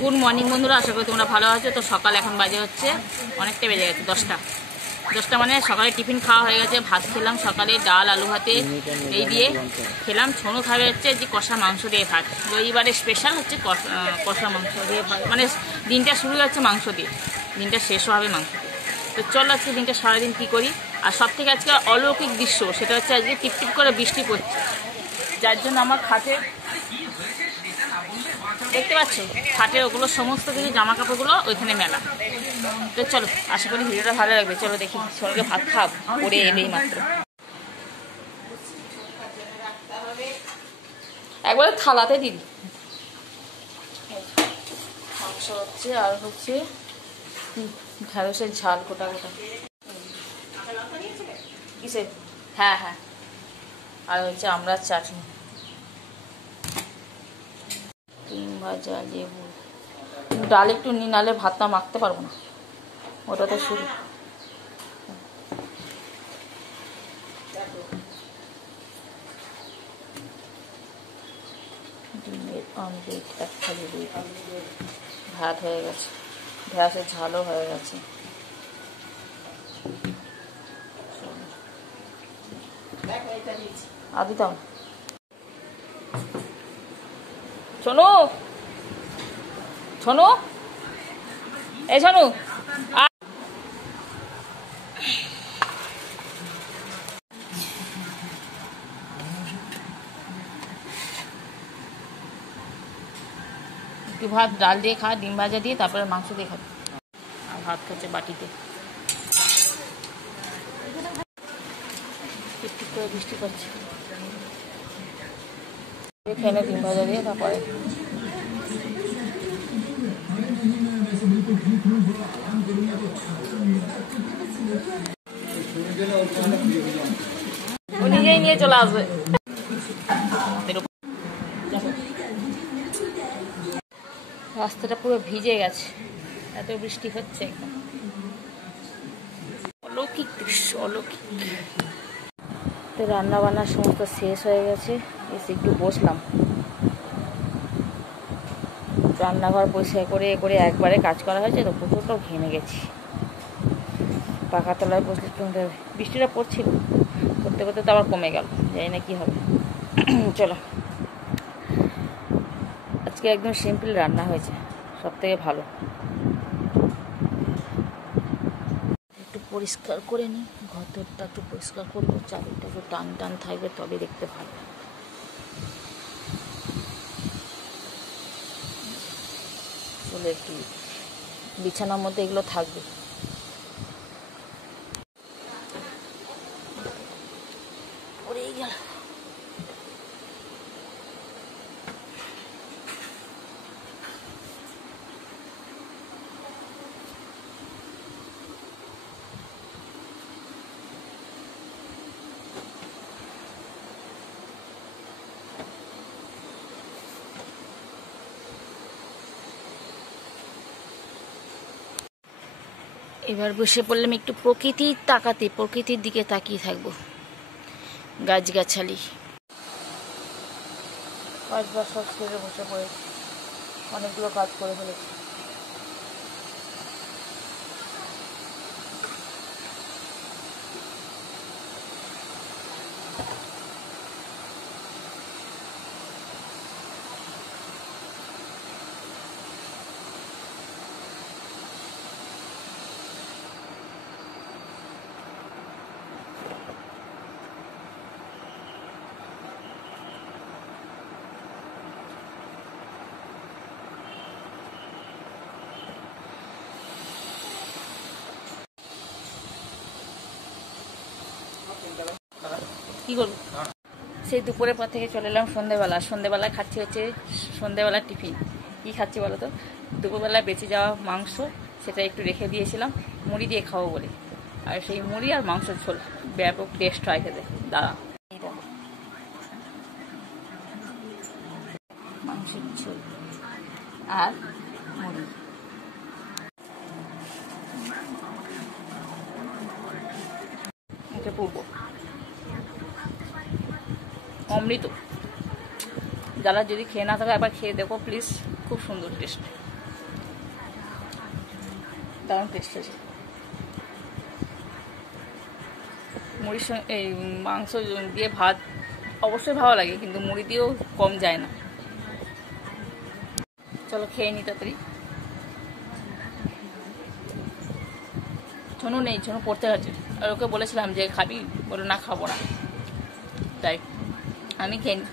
Good morning বন্ধুরা, আশা করি তোমরা ভালো আছো। তো সকাল এখন বাজে হচ্ছে অনেকটা বেজে গেছে, 10টা মানে সকালে টিফিন খাওয়া হয়ে গেছে। ভাত খেলাম সকালে, ডাল আলু ভাতে এই দিয়ে খেলাম। ছোনো খাবে হচ্ছে যে কষা মাংস দিয়ে ভাত। রবিবারে স্পেশাল হচ্ছে কষা মাংস দিয়ে ভাত, মানে দিনটা শুরু হচ্ছে মাংস দিয়ে, দিনটা শেষও হবে মাংস দিয়ে। তো চলো আজকে দিনটা সারাদিন কী করি। আর সব থেকে আজকে অলৌকিক দৃশ্য, সেটা হচ্ছে আজকে টিপটিপ করে বৃষ্টি পড়ছে, যার জন্য আমার খাটে দেখতে পাচ্ছ খাটের ওগুলো সমস্ত কিছু জামা কাপড়গুলো ওইখানে মেলা। তো চলো, আশা করি ভিডিওটা ভালো লাগবে। চলো দেখি, সঙ্গে ভাত খাব করে এলেই মাত্র। একবারে থালাতে দিদি মাংস হচ্ছে, আর হচ্ছে ঢেঁড়সের ঝাল গোটা গোটা কিসে, হ্যাঁ হ্যাঁ, আর হচ্ছে আমরা চাটনি, ডিম ভাজা, লেবু, ডাল একটু নিয়ে, নাহলে ভাতটা মাখতে পারবো না, ওটা তো শুরু। ডিমের অমলেট, এক থালি ভাত হয়ে গেছে, ঢেঁড়সের ঝালও হয়ে গেছে। আদি দাও শোনো, শোনো এই শোনো, একটু ভাত ডাল দিয়ে খা, ডিম ভাজা দিয়ে, তারপরে মাংস দিয়ে খাবে। আর ভাত খাচ্ছে বাটিতে। টিপ করে বৃষ্টি পড়ছে, খেয়ে ডিম ভাজা দিয়ে, তারপরে ও নিজেই নিয়ে চলে আসবে। রাস্তাটা পুরো ভিজে গেছে, এত বৃষ্টি হচ্ছে, একদম অলৌকিক দৃশ্য, অলৌকিক। তো রান্না বান্না সমস্ত শেষ হয়ে গেছে, এসে একটু বসলাম। রান্নাঘর পরিষ্কার করে করে একবারে কাজ করা হয়েছে, তো প্রচুরটাও ঘেমে গেছি। পাকা তলায় বসলে বৃষ্টিটা পড়ছিল, করতে করতে তো আবার কমে গেল, জানি না কি হবে। চলো, আজকে একদম সিম্পল রান্না হয়েছে, সব থেকে ভালো। একটু পরিষ্কার করে নিই, ঘরটা একটু পরিষ্কার করবো, চারিটা একটু টান টান থাকবে, তবে দেখতে ভালো। চলো, একটু বিছানার মধ্যে এগুলো থাকবে। পড়েই গেল। এবার বসে পড়লাম একটু প্রকৃতির দিকে তাকিয়ে থাকবো। গাছগাছালি, কাজবাজ সব ছেড়ে বসে পড়েছি, অনেকগুলো কাজ করে ফেলেছি। কি করবো, সেই দুপুরের পর থেকে চলে এলাম সন্ধেবেলা খাচ্ছি হচ্ছে সন্ধেবেলার টিফিন। কি খাচ্ছি বলো তো, দুপুরবেলা বেঁচে যাওয়া মাংস, সেটা একটু রেখে দিয়েছিলাম মুড়ি দিয়ে খাবো বলে, আর সেই মুড়ি আর মাংস ঝোল, ব্যাপক টেস্ট হয় খেতে। দাঁড়া, মাংসের ঝোল আর মুড়ি। এটা পূর্ব অমৃত, যারা যদি খেয়ে না থাকে একবার খেয়ে দেখো প্লিজ, খুব সুন্দর টেস্ট। দারুণ টেস্ট আছে। মুড়ির সঙ্গে এই মাংস দিয়ে ভাত অবশ্যই ভালো লাগে, কিন্তু মুড়ি দিয়েও কম যায় না। চলো খেয়ে নি তাড়াতাড়ি। ছোনু নেই, ছোনু পড়তে গেছে, আর ওকে বলেছিলাম যে খাবি, বলো না খাবো না, তাই আমি খেয়ে নি।